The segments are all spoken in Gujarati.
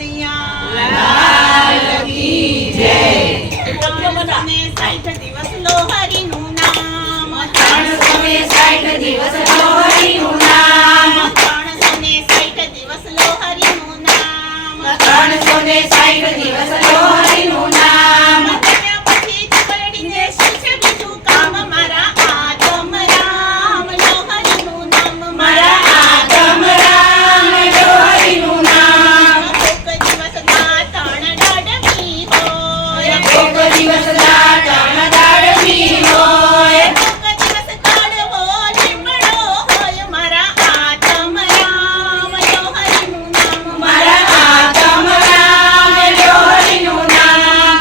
કનૈયા કી જય. 360 દિવસ લોહરીનું નામ, 360 દિવસ લોહરીનું નામ, 360 દિવસ લોહરીનું નામ, 360 દિવસ લોહરીનું નામ. જમ્યા પછી ચકરડીને શું છે બીજું કામ? મારા આદમ રામ લોહરીનું નામ, મારા આદમ રામ લોહરીનું નામ. કોક દિવસ દાતણ દાડમી હોય, કોક દિવસ દાતણ દાડમી હોય, કોક દિવસ દાડવો લીમડો હોય. મારા આદમ રામ લોહરીનું નામ, મારા આદમ રામ લોહરીનું નામ.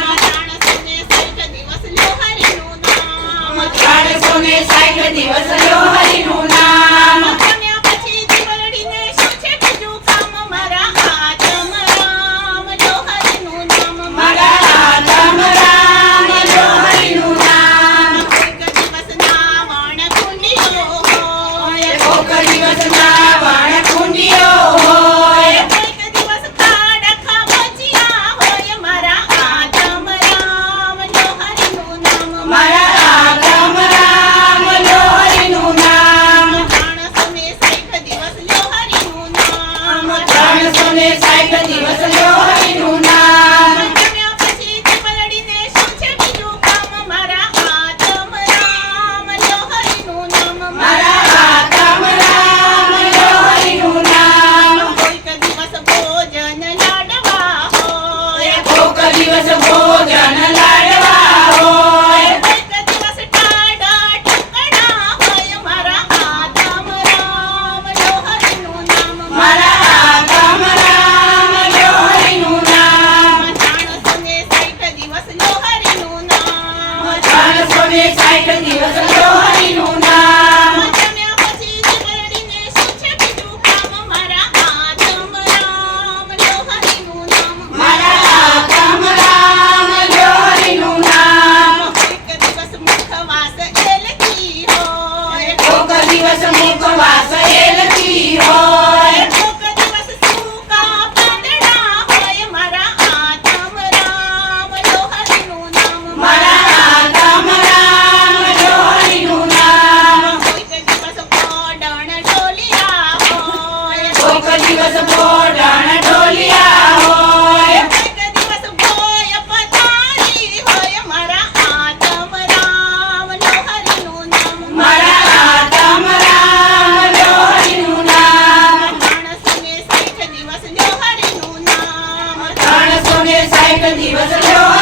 360 દિવસ લોહરીનું નામ, 360 દિવસ લોહરીનું નામ. જમ્યા પછી ચકરડીને શું છે બીજું કામ? મારા આદમ રામ લોહરીનું નામ, મારા આદમ રામ લોહરીનું નામ. કોક દિવસ નાવણ કુંડિયો હોય, કોક દિવસ નાવણ કુંડિયો હોય, કોઈક દિવસ ખાડા ભજીયા હોય. મારા આદમ રામ લોહરીનું નામ, મારા આદમ રામ લોહરીનું નામ. 360 દિવસ લોહરીનું નામ, 360 દિવસ લોહરીનું નામ. જમ્યા પછી ચકરડીને શું છે બીજું કામ? મારા આદમ રામ લોહરીનું નામ, મારા આદમ રામ લોહરીનું નામ. કોઈક દિવસ ભોજન લાડવા હોય, કોક દિવસ ભોજન લાડવા હોય, કોઈક દિવસ ટાઢા ટુકડા હોય. મારા આદમ રામ લોહરીનું નામ, મારા આદમ રામ લોહરીનું નામ. 360 દિવસ લોહરીનું નામ, 360 દિવસ લોહરીનું નામ. જમ્યા પછી ચકરડીને શું છે બીજું કામ? મારા આદમ રામ લોહરીનું નામ, મારા આદમ રામ લોહરીનું નામ. કોઈક દિવસ મુખવાસ એલચી હોય, કોક દિવસ મુખવાસ એલચી હોય, કોક દિવસ સૂકા પાંદડા હોય. મારા આદમ રામ લોહરીનું નામ, મારા આદમ રામ લોહરીનું નામ. કોઈક દિવસ કોડણ ઢોલિયા હોય, કોક દિવસ બોડણ ઢોલિયા હોય, કોઈક દિવસ ભોય પથારી હોય. મારા આદમ રામ લોહરીનું નામ, મારા આદમ રામ લોહરીનું નામ. 360 દિવસ લોહરીનું નામ, 360 દિવસ લોહરીનું